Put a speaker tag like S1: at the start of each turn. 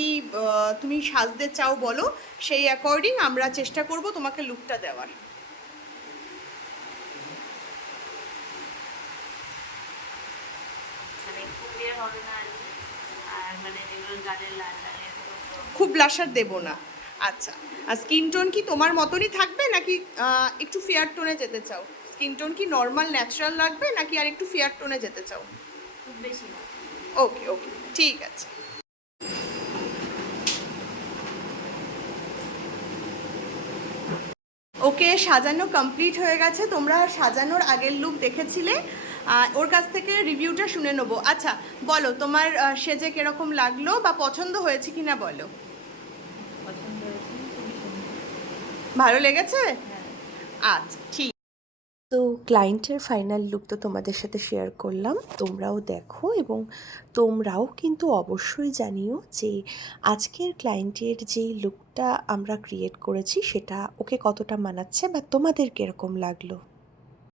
S1: কি তুমি সাজতে চাও বলো সেই অ্যাকর্ডিং আমরা চেষ্টা করব তোমাকে লুকটা দেওয়ার।
S2: মানে খুব ইয়ে। আর মানে
S1: খুব ব্লাশার দেবো না। আচ্ছা আর স্কিন টোন কি তোমার মতনই থাকবে নাকি একটু ফেয়ার টোনে যেতে চাও? স্কিন টোন কি নর্মাল ন্যাচারাল লাগবে নাকি আর একটু ফেয়ার টোনে যেতে চাও?
S2: খুব বেশি
S1: ওকে ওকে ঠিক আছে। ওকে সাজানো কমপ্লিট হয়ে গেছে। তোমরা সাজানোর আগের লুক দেখেছিলে। ওর কাছ থেকে রিভিউটা শুনে নেব। আচ্ছা বলো তোমার সেজে কীরকম লাগল বা পছন্দ হয়েছে কিনা বলো? ভালো লেগেছে?
S2: হ্যাঁ।
S1: আচ্ছা ঠিক।
S3: তো ক্লায়েন্টের ফাইনাল লুক তো তোমাদের সাথে শেয়ার করলাম। তোমরাও দেখো এবং তোমরাও কিন্তু অবশ্যই জানিও যে আজকের ক্লায়েন্টের যে লুকটা আমরা ক্রিয়েট করেছি, সেটা ওকে কতটা মানাচ্ছে বা তোমাদের কীরকম লাগল?